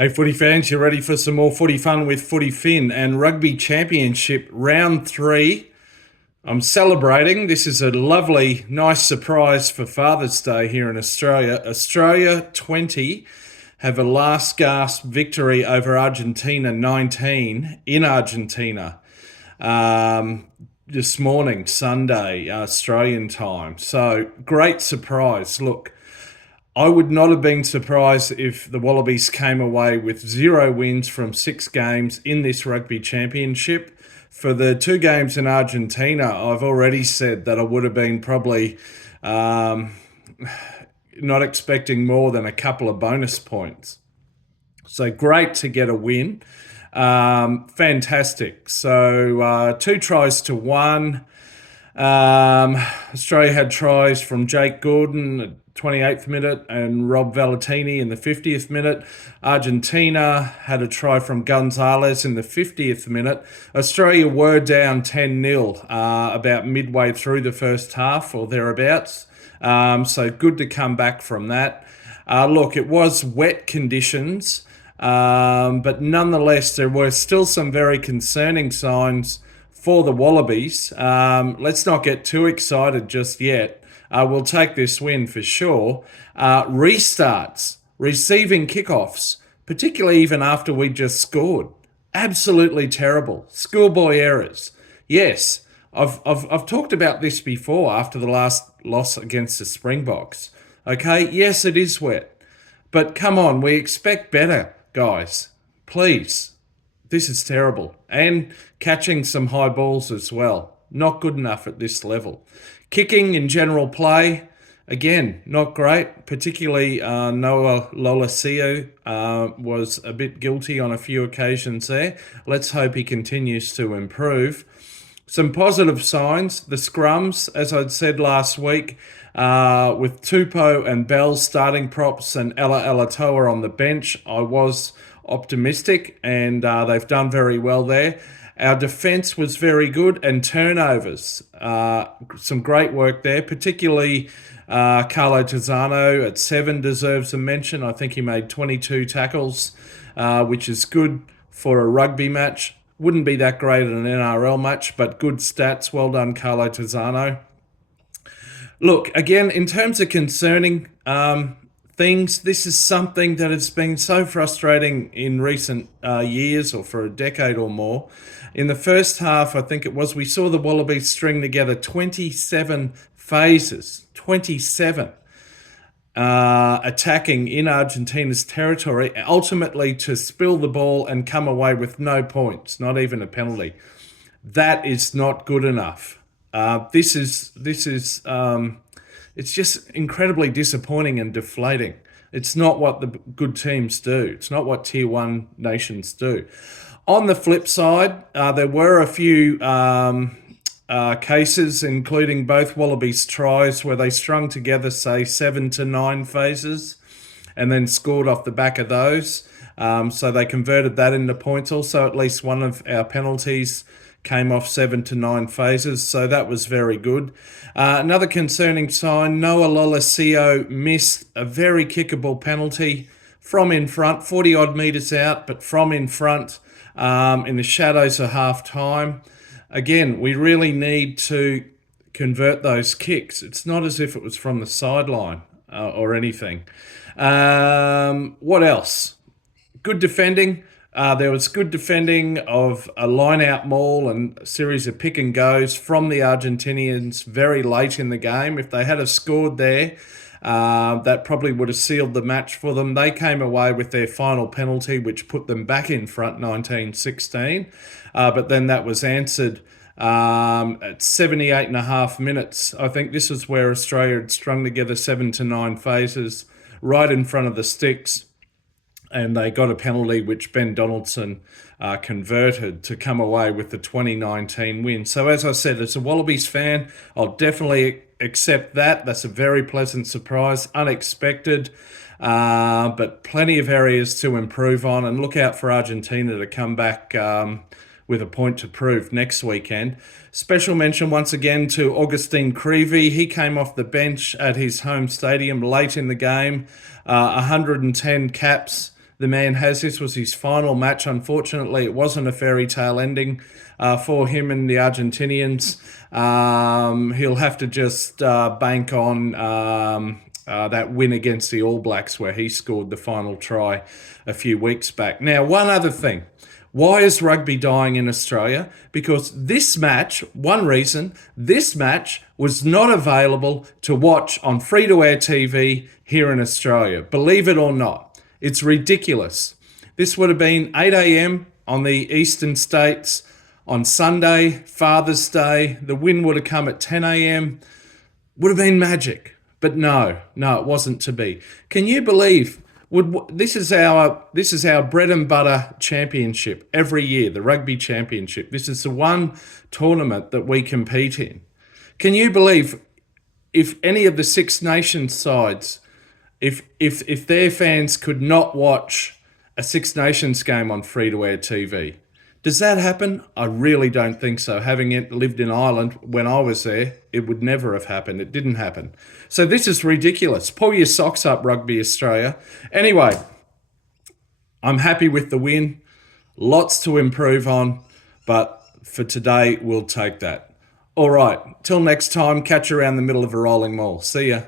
Hey, footy fans, you ready for some more footy fun with Footy Fin and Rugby Championship Round 3? I'm celebrating. This is a lovely, nice surprise for Father's Day here in Australia. Australia 20 have a last gasp victory over Argentina 19 in Argentina this morning, Sunday, Australian time. So great surprise. Look, I would not have been surprised if the Wallabies came away with 0 wins from 6 games in this rugby championship. For the 2 games in Argentina, I've already said that I would have been probably um, not expecting more than a couple of bonus points. So great to get a win. Fantastic. So 2 tries to 1. Australia had tries from Jake Gordon at 28th minute and Rob Valentini in the 50th minute. Argentina had a try from Gonzalez in the 50th minute. Australia were down 10-0 about midway through the first half or thereabouts. So good to come back from that. Look, it was wet conditions, but nonetheless, there were still some very concerning signs for the Wallabies. Let's not get too excited just yet. We'll take this win for sure. Restarts, receiving kickoffs, particularly even after we just scored. Absolutely terrible. Schoolboy errors. Yes, I've talked about this before after the last loss against the Springboks. Okay, yes, it is wet. But come on, we expect better, guys. Please. This is terrible. And catching some high balls as well. Not good enough at this level. Kicking in general play, again, not great. Particularly Noah Lolesio was a bit guilty on a few occasions there. Let's hope he continues to improve. Some positive signs. The scrums, as I'd said last week, with Tupou and Bell starting props and Ella Alatoa on the bench, I was optimistic, and they've done very well there. Our defence was very good, and turnovers, some great work there, particularly Carlo Tizzano at 7 deserves a mention. I think he made 22 tackles, which is good for a rugby match. Wouldn't be that great in an NRL match, but good stats. Well done, Carlo Tizzano. Look, again, in terms of concerning things, this is something that has been so frustrating in recent years or for a decade or more. In the first half, I think it was, we saw the Wallabies string together 27 phases, 27, attacking in Argentina's territory, ultimately to spill the ball and come away with no points, not even a penalty. That is not good enough. This is it's just incredibly disappointing and deflating. It's not what the good teams do. It's not what Tier 1 nations do. On the flip side, there were a few cases, including both Wallabies tries, where they strung together, say, 7 to 9 phases and then scored off the back of those. So they converted that into points. Also, at least one of our penalties came off 7 to 9 phases, so that was very good. Another concerning sign, Noah Lolesio missed a very kickable penalty from in front, 40-odd metres out, but from in front in the shadows of half-time. Again, we really need to convert those kicks. It's not as if it was from the sideline or anything. What else? Good defending. There was good defending of a line-out maul and a series of pick-and-goes from the Argentinians very late in the game. If they had have scored there, that probably would have sealed the match for them. They came away with their final penalty, which put them back in front 19-16. But then that was answered at 78 and a half minutes. I think this is where Australia had strung together 7 to 9 phases right in front of the sticks, and they got a penalty which Ben Donaldson converted to come away with the 2019 win. So as I said, as a Wallabies fan, I'll definitely accept that. That's a very pleasant surprise, unexpected, but plenty of areas to improve on, and look out for Argentina to come back with a point to prove next weekend. Special mention once again to Augustine Creevy. He came off the bench at his home stadium late in the game, 110 caps, the man has. This was his final match. Unfortunately, it wasn't a fairy tale ending for him and the Argentinians. He'll have to just bank on that win against the All Blacks where he scored the final try a few weeks back. Now, one other thing. Why is rugby dying in Australia? Because this match, one reason, this match was not available to watch on free-to-air TV here in Australia. Believe it or not, it's ridiculous. This would have been 8 a.m. on the eastern states on Sunday, Father's Day. The win would have come at 10 a.m. Would have been magic. But no, it wasn't to be. Can you believe... This is our bread and butter championship every year, the rugby championship. This is the one tournament that we compete in. Can you believe if any of the Six Nations sides, if their fans could not watch a Six Nations game on free-to-air TV? Does that happen? I really don't think so. Having lived in Ireland when I was there, it would never have happened. It didn't happen. So this is ridiculous. Pull your socks up, Rugby Australia. Anyway, I'm happy with the win. Lots to improve on, but for today, we'll take that. All right, till next time, catch you around the middle of a rolling mall. See ya.